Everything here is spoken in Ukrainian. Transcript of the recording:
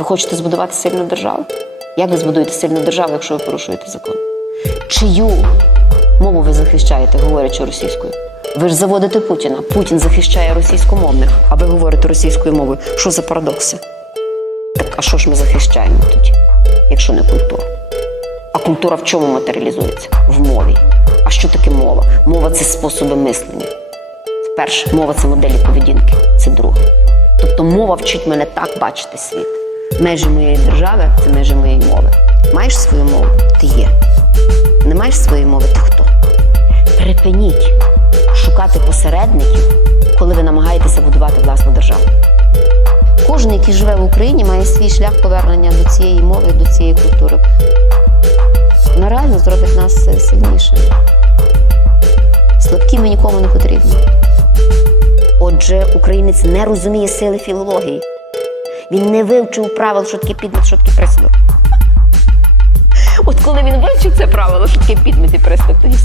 Ви хочете збудувати сильну державу? Як ви збудуєте сильну державу, якщо ви порушуєте закон? Чию мову ви захищаєте, говорячи російською? Ви ж заводите Путіна. Путін захищає російськомовних, а ви говорите російською мовою. Що за парадокси? Так а що ж ми захищаємо тоді, якщо не культуру? А культура в чому матеріалізується? В мові. А що таке мова? Мова це способи мислення. Перше, мова це моделі поведінки. Це друге. Тобто мова вчить мене так бачити світ. Межі моєї держави це межі моєї мови. Маєш свою мову? Ти є. Не маєш своєї мови, ти хто? Припиніть шукати посередників, коли ви намагаєтеся будувати власну державу. Кожен, який живе в Україні, має свій шлях повернення до цієї мови, до цієї культури. Вона реально зробить нас сильнішими. Слабкі ми нікому не потрібні. Отже, українець не розуміє сили філології. Він не вивчив правил, що таке підмет, що таке прислів. От коли він вивчив це правило, що таке підмет і прислів, тоді.